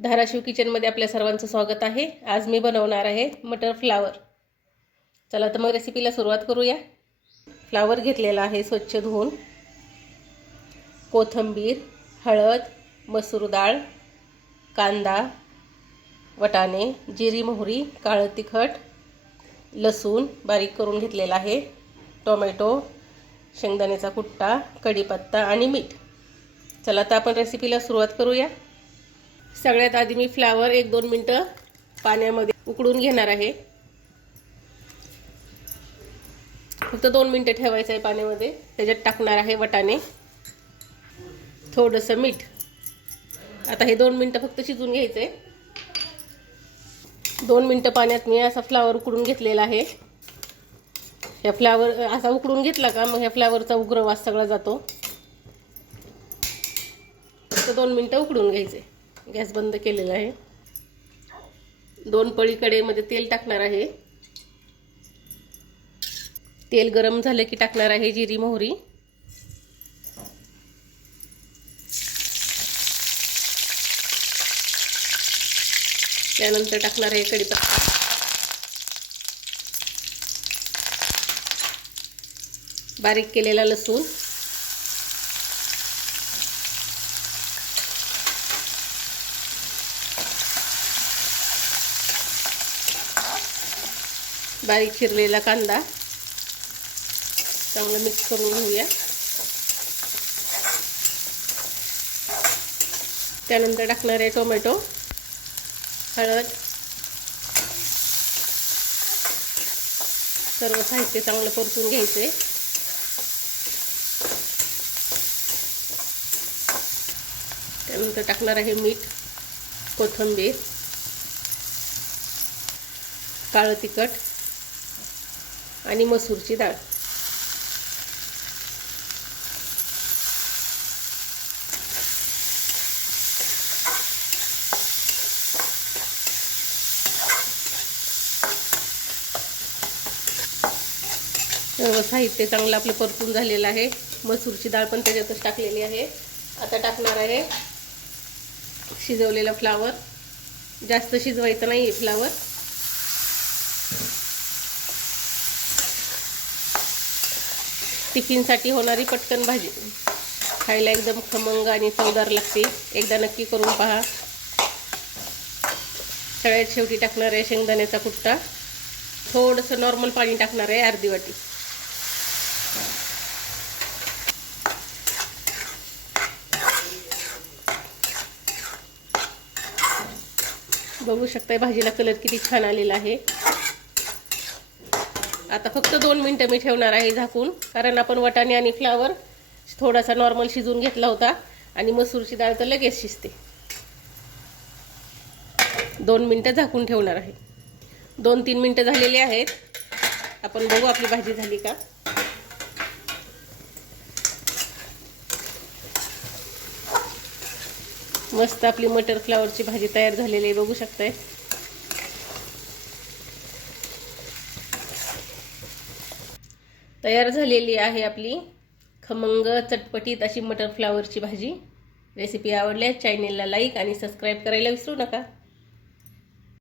धाराशिव किचनमध्ये आपल्या सर्वांचं स्वागत आहे। आज मी बनवणार आहे मटर फ्लावर। चला तर मग रेसिपीला सुरुवात करूया। फ्लावर घेतलेला आहे स्वच्छ धुवून, कोथिंबीर, हळद, मसूर डाळ, कांदा, वाटाणे, जिरी मोहरी, काळं तिखट, लसूण बारीक करून घेतलेला आहे, टोमॅटो, शेंगदाण्याचा कुट्टा, कढीपत्ता आणि मीठ। चला तर आपण रेसिपीला सुरुवात करूया। सगळ्यात आधी मी फ्लावर 1-2 मिनिटं पाण्यामध्ये उकळून घेणार आहे। फक्त 2 मिनिटं ठेवायचं आहे पाण्यामध्ये। त्याच्यात टाकणार आहे वाटाणे, थोडंसं मीठ। आता हे 2 मिनिटं फक्त शिजवून घ्यायचे। 2 मिनिटं पाण्यात मी असा फ्लावर उकळून घेतलेला आहे। या फ्लावर असा उकळून घेतला का मग ह्या फ्लावरचा उग्र वास सगळा जातो। फक्त 2 मिनिटं उकळून घ्यायचे। गॅस बंद केलेला आहे। 2 पळी कढईमध्ये तेल टाकणार आहे। तेल गरम झाले की टाकणार आहे जिरी मोहरी, त्यानंतर टाकणार आहे कढीपत्ता, बारीक केलेला लसूण, बारीक चिरलेला कांदा चांगलं मिक्स करून घेऊया। त्यानंतर टाकणार आहे टोमॅटो, हळद, सर्व साहित्य चांगलं परतून घ्यायचे। त्यानंतर टाकणार आहे मीठ, कोथिंबीर, काळं तिखट आणि मसूरची डाळ। सर्व साहित्य चांगलं आपलं परतून झालेलं आहे। मसूरची डाळ पण त्याच्यातच टाकलेली आहे। आता टाकणार आहे शिजवलेला फ्लावर। जास्त शिजवायचं नाही आहे फ्लावर। टिफिनसाठी होणारी पटकन भाजी, खायला एकदम खमंग आणि चवदार लागते। एकदा नक्की करून पहा। सगळ्यात शेवटी टाकणार आहे शेंगदाण्याचा कुट्टा, थोडंसं नॉर्मल पाणी टाकणार आहे, अर्धी वाटी। बघू शकताय भाजीला कलर किती छान आलेला आहे। आता फक्त 2 मिनिटं मी ठेवणार आहे झाकून, कारण आपण वाटाणे आणि फ्लावर थोडासा नॉर्मल शिजवून घेतला होता आणि मसूरची डाळ तर लगेच शिजते। 2 मिनिटं झाकून ठेवणार आहे। 2-3 मिनिटं झालेली आहेत। आपण बघू आपली भाजी झाली का। मस्त आपली मटर फ्लावरची भाजी तयार झालेली आहे, बघू शकताय। तयार झालेली आहे आपली खमंग चटपटीत अशी मटर फ्लावरची भाजी। रेसिपी आवडल्यास चॅनलला लाईक आणि सबस्क्राईब करायला विसरू नका।